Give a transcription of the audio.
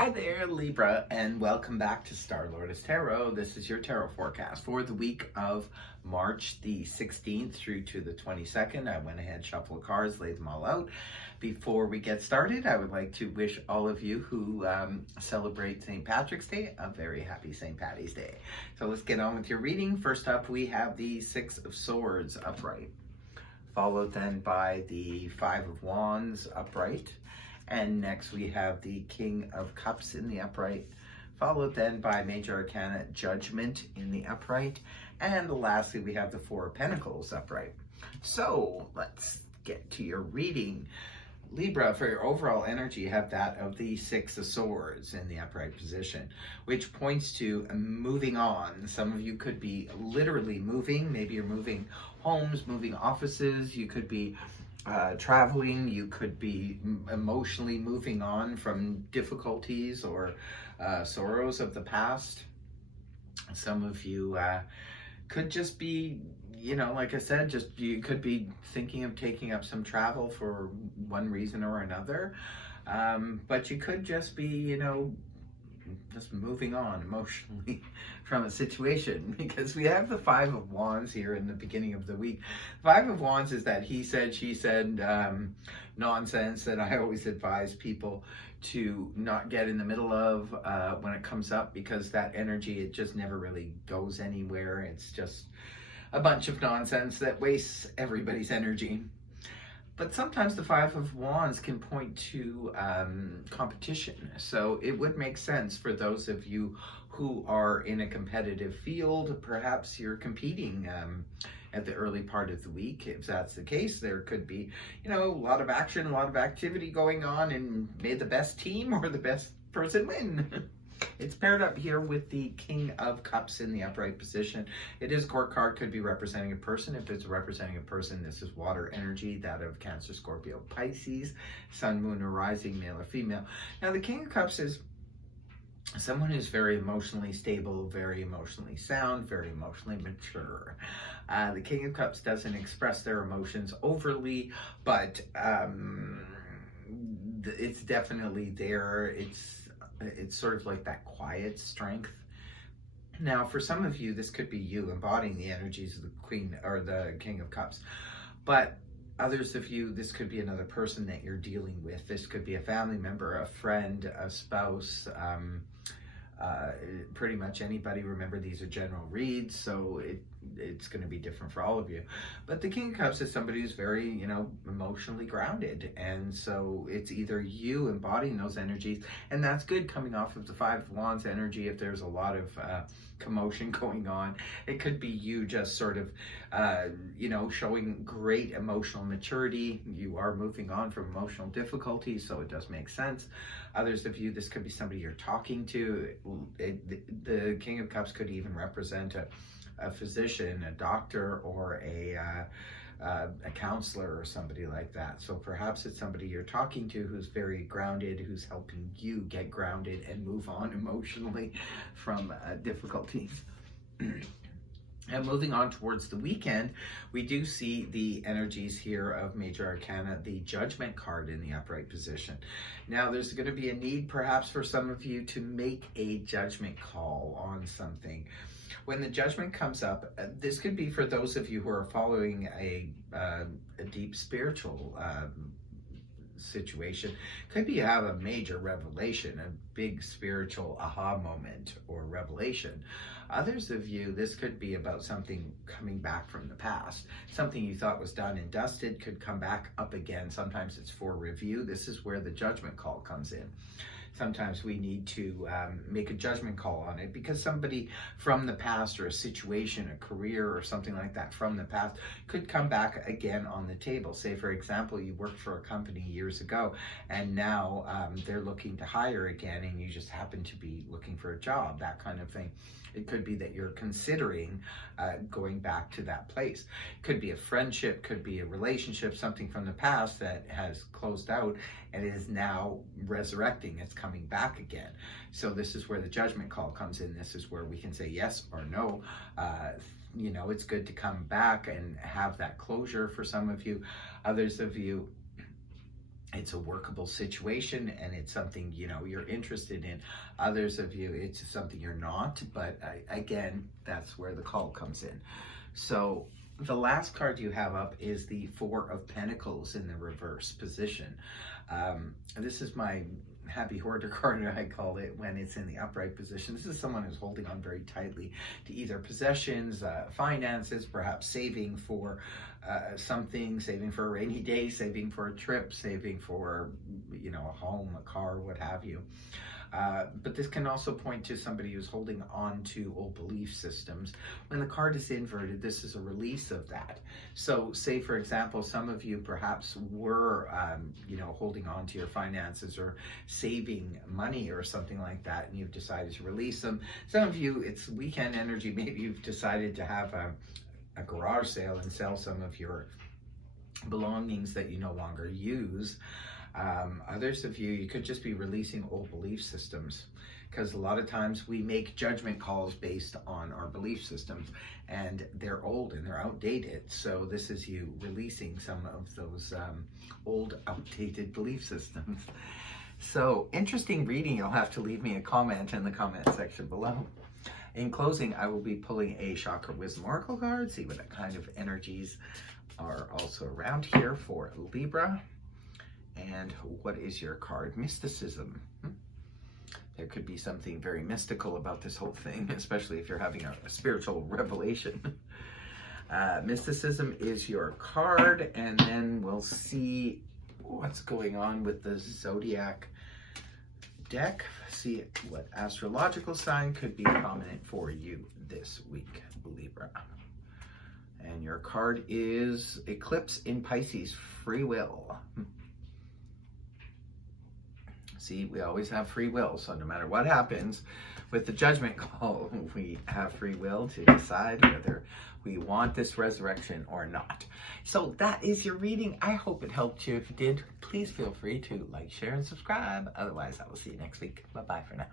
Hi there, Libra, and welcome back to Star Lotus Tarot. This is your tarot forecast for the week of March the 16th through to the 22nd. I went ahead, shuffled cards, laid them all out. Before we get started, I would like to wish all of you who celebrate St. Patrick's Day a very happy St. Patty's Day. So let's get on with your reading. First up, we have the Six of Swords upright, followed then by the Five of Wands upright. And next we have the King of Cups in the upright, followed then by Major Arcana Judgment in the upright. And lastly, we have the Four of Pentacles upright. So let's get to your reading. Libra, for your overall energy, you have that of the Six of Swords in the upright position, which points to moving on. Some of you could be literally moving. Maybe you're moving homes, moving offices. You could be traveling. You could be emotionally moving on from difficulties or sorrows of the past. Some of you could just be, like I said, you could be thinking of taking up some travel for one reason or another. But you could just be, just moving on emotionally from a situation, because we have the Five of Wands here in the beginning of the week. Five of Wands is that he said, she said nonsense that I always advise people to not get in the middle of when it comes up, because that energy, it just never really goes anywhere. It's just a bunch of nonsense that wastes everybody's energy. But sometimes the Five of Wands can point to competition. So it would make sense for those of you who are in a competitive field. Perhaps you're competing at the early part of the week. If that's the case, there could be, a lot of action, a lot of activity going on, and may the best team or the best person win. It's paired up here with the King of Cups in the upright position. It is a court card, could be representing a person. If it's representing a person, this is water energy, that of Cancer, Scorpio, Pisces, Sun, Moon, or Rising, male or female. Now, the King of Cups is someone who's very emotionally stable, very emotionally sound, very emotionally mature. The King of Cups doesn't express their emotions overly, but it's definitely there. It's sort of like that quiet strength. Now, for some of you, this could be you embodying the energies of the Queen or the King of Cups. But others of you, this could be another person that you're dealing with. This could be a family member, a friend, a spouse, pretty much anybody. Remember, these are general reads, so it's going to be different for all of you. But the King of Cups is somebody who's very, emotionally grounded. And so it's either you embodying those energies, and that's good coming off of the Five of Wands energy. If there's a lot of commotion going on, it could be you just sort of, showing great emotional maturity. You are moving on from emotional difficulties, so it does make sense. Others of you, this could be somebody you're talking to. The King of Cups could even represent a physician, a doctor, or a counselor or somebody like that. So perhaps it's somebody you're talking to who's very grounded, who's helping you get grounded and move on emotionally from difficulties. And moving on towards the weekend, we do see the energies here of Major Arcana, the Judgment card in the upright position. Now, there's going to be a need perhaps for some of you to make a judgment call on something. When the Judgment comes up, this could be for those of you who are following a deep spiritual situation. Could be you have a major revelation, a big spiritual aha moment or revelation. Others of you, this could be about something coming back from the past. Something you thought was done and dusted could come back up again. Sometimes it's for review. This is where the judgment call comes in. Sometimes we need to make a judgment call on it, because somebody from the past, or a situation, a career, or something like that from the past could come back again on the table. Say, for example, you worked for a company years ago, and now they're looking to hire again, and you just happen to be looking for a job, that kind of thing. It could be that you're considering going back to that place. Could be a friendship, could be a relationship, something from the past that has closed out and is now resurrecting. It's coming back again. So this is where the judgment call comes in. This is where we can say yes or no. It's good to come back and have that closure for some of you. Others of you, it's a workable situation and it's something, you know, you're interested in. Others of you, it's something you're not, but again, that's where the call comes in. So the last card you have up is the Four of Pentacles in the reverse position. This is my happy hoarder card, I call it, when it's in the upright position. This is someone who's holding on very tightly to either possessions, finances, perhaps saving for something, saving for a rainy day, saving for a trip, saving for, you know, a home, a car, what have you. But this can also point to somebody who's holding on to old belief systems. When the card is inverted, this is a release of that. So say, for example, some of you perhaps were, you know, holding on to your finances or saving money or something like that, and you've decided to release them. Some of you, it's weekend energy. Maybe you've decided to have a garage sale and sell some of your belongings that you no longer use. Others of you, you could just be releasing old belief systems, because a lot of times we make judgment calls based on our belief systems, and they're old and they're outdated. So this is you releasing some of those old, outdated belief systems. So interesting reading. You'll have to leave me a comment in the comment section below. In closing, I will be pulling a Chakra Wisdom Oracle card, see what kind of energies are also around here for Libra. And what is your card? Mysticism. There could be something very mystical about this whole thing, especially if you're having a spiritual revelation. Mysticism is your card, and then we'll see what's going on with the Zodiac deck. See what astrological sign could be prominent for you this week, Libra. And your card is Eclipse in Pisces, Free Will. See, we always have free will, so no matter what happens with the judgment call, we have free will to decide whether we want this resurrection or not. So that is your reading. I hope it helped you. If it did, please feel free to like, share, and subscribe. Otherwise, I will see you next week. Bye-bye for now.